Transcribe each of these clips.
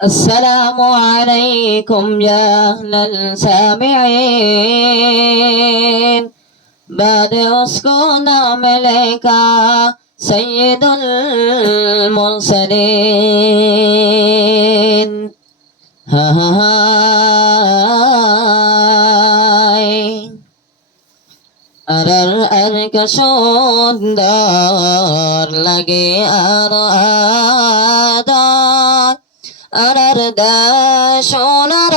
السلام عليكم يا أهل السامعين. بعد أسكن ملك سيد المرسلين. هاي arar arka sundar lagi adar arar dashonar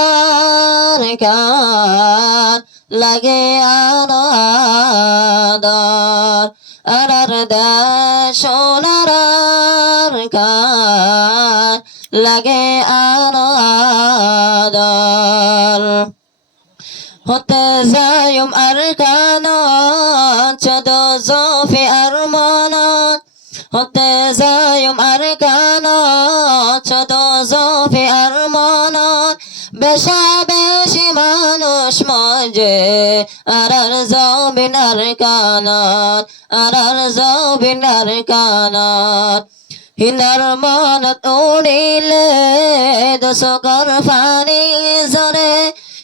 kan lagi adar arar dashonar kan lagi adar হতে যায়ুম আরকানত চোদ্দ জফি আরমানত হতে যায়ুম আরকানত চোদ্দ জফি আরমানত বেশা বেশি মানুষ মজে আরার জবিন আরকানত আরার জবিন আরকানত হিনার মনত উড়িলে দশকর ফানি জরে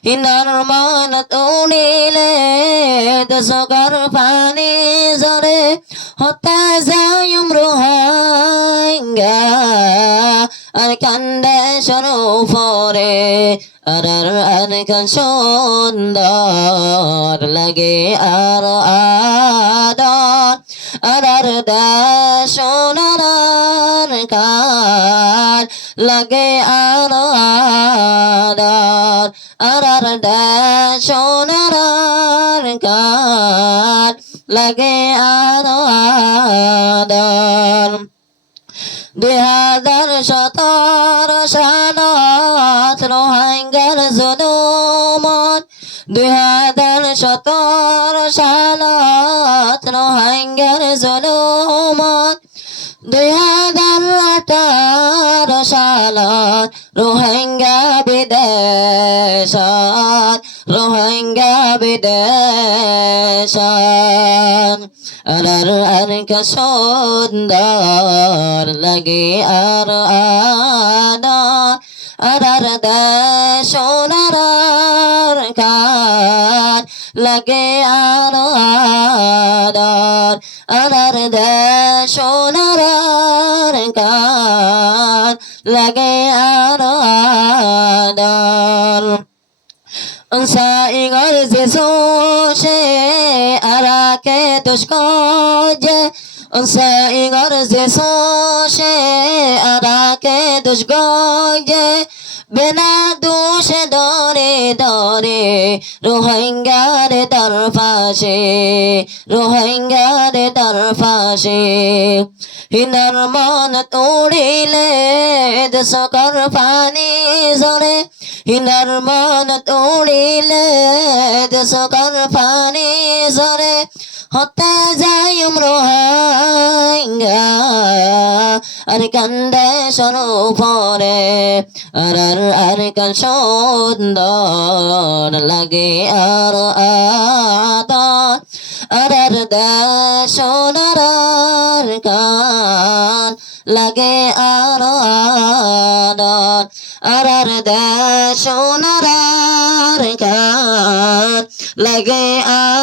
হিনার মনত উড়িলে দশকর ফানি জরে হতা যায়ুম রোহাঙ্গা আর কান্দে সরোফরে আর কান সুন্দর লাগে আর আদর আর দাসনার কার লাগে আর আদর আর দাসনার কার লাগে আর আদর 2017 সালত রোহিঙ্গার জুলুমত 2017 সালত রোহিঙ্গার জুলুমত 2018 সালত রোহিঙ্গা বিদেশত রোহিঙ্গা বিদেশত আর কা সুন্দর লাগে আর আদার দেশনার কার লাগে আর আদার দেশনার কার লাগে আর আদার সাইগর জেসোশে আরাকে দুষ্কজে সাইগর জেসোশে আরাকে দুষ্কজে বিনা দোষে দরে দরে রোহিঙ্গার দরফাশে রোহিঙ্গার দরফাশে হিনার মনত উড়িলে দশকর পানি জরে হিনার মনত উড়িলে দশকর পানি জরে হতে যায়ুম রোহিঙ্গা আর কান্দে সরোফরে আর কান সুন্দর লাগে আর আদর আর দেশনার কান লাগে আর আদর আর দেশনার কান লাগে আর